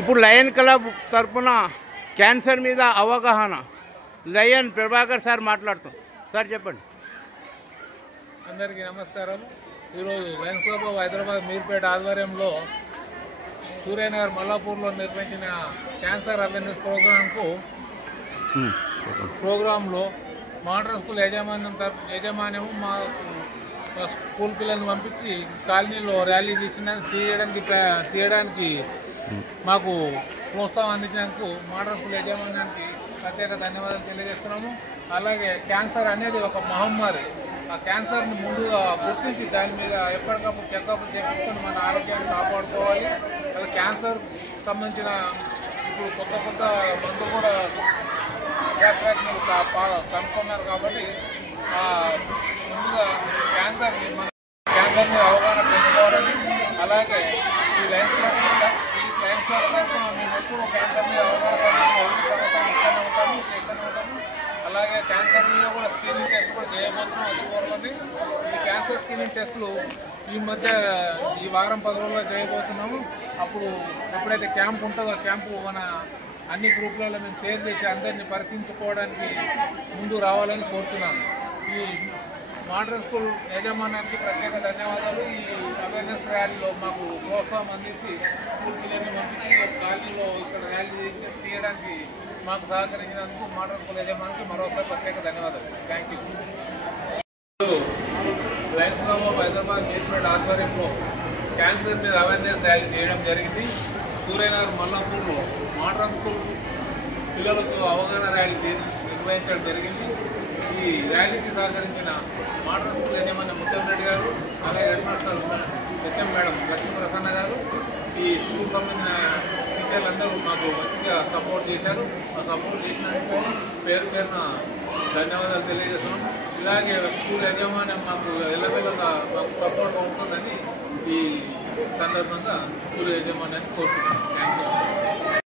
ఇప్పుడు lion club తరఫున cancer మీద అవగాహన లయన్ ప్రభాకర్ సార్ మాట్లాడుతాం. సార్ చెప్పండి. అందరికీ నమస్కారం. ఈరోజు Lions club of Hyderabad Meerpet ఆధ్వర్యంలో సూర్యనగర్ మల్లాపూర్లో నిర్వహించిన క్యాన్సర్ అవేర్నెస్ ప్రోగ్రాంలో మోడర్న్ స్కూల్ యాజమాన్యము మా స్కూల్ పిల్లల్ని పంపించి కాలనీలో ర్యాలీ తీయడానికి మాకు ప్రోత్సాహం అందించినందుకు మోడర్న్ స్కూల్ యాజమాన్యానికి ప్రత్యేక ధన్యవాదాలు తెలియజేస్తున్నాము. అలాగే క్యాన్సర్ అనేది ఒక మహమ్మారి. ఆ క్యాన్సర్ని ముందుగా గుర్తించి దాని మీద ఎప్పటికప్పుడు చెకప్ చేసుకొని మన ఆరోగ్యాన్ని కాపాడుకోవాలి. అలా క్యాన్సర్ సంబంధించిన ఇప్పుడు కొత్త మందులు కూడా కనుక్కున్నారు కాబట్టి ముందుగా క్యాన్సర్ని అవగాహన పెంచుకోవాలని, అలాగే ఈ లయన్స్ క్లబ్ తరఫున మేము ఎప్పుడు క్యాన్సర్ మీద అవగాహన ఉంటాము. అలాగే క్యాన్సర్ మీద కూడా స్క్రీనింగ్ టెస్ట్ కూడా చేయబోతున్నాం. అందుకోవాలని ఈ క్యాన్సర్ స్క్రీనింగ్ టెస్టులు ఈ మధ్య ఈ వారం 10 రోజుల్లో చేయబోతున్నాము. అప్పుడు ఎప్పుడైతే క్యాంప్ ఉంటుందో ఆ క్యాంపు మన అన్ని గ్రూపులలో మేము షేర్ చేసి అందరినీ పరీక్షించుకోవడానికి ముందు రావాలని కోరుతున్నాను. ఈ మోడర్న్ స్కూల్ యాజమాన్యానికి ప్రత్యేక ధన్యవాదాలు. ఈ అవేర్నెస్ ర్యాలీలో మాకు ప్రోత్సాహం అందించి స్కూల్ పిల్లల్ని పంపించి కాలనీలో ఇక్కడ ర్యాలీ తీయడానికి మాకు సహకరించినందుకు మోడర్న్ స్కూల్ యాజమాన్యానికి మరొకసారి ప్రత్యేక ధన్యవాదాలు. Thank you. Lions club of Hyderabad Meerpet ఆధ్వర్యంలో క్యాన్సర్ మీద అవేర్నెస్ ర్యాలీ చేయడం జరిగింది. సూర్యనగర్ మల్లాపూర్లో మోడర్న్ స్కూల్ పిల్లలతో అవగాహన ర్యాలీ నిర్వహించడం జరిగింది. ఈ ర్యాలీకి సహకరించిన మోడర్న్ స్కూల్ యాజమాన్య ముత్యం రెడ్డి గారు, అలాగే head master HM madam Lakshmi Prasanna గారు, ఈ స్కూల్ సంబంధించిన టీచర్లందరూ మాకు మంచిగా సపోర్ట్ చేశారు. ఆ సపోర్ట్ చేసినందుకు పేరున ధన్యవాదాలు తెలియజేస్తున్నాం. ఇలాగే స్కూల్ యాజమాన్యం మాకు ఎల్లవెల్లగా మాకు సపోర్ట్గా ఉంటుందని ఈ సందర్భంగా స్కూల్ యాజమాన్యాన్ని కోరుతున్నాం. Thank you.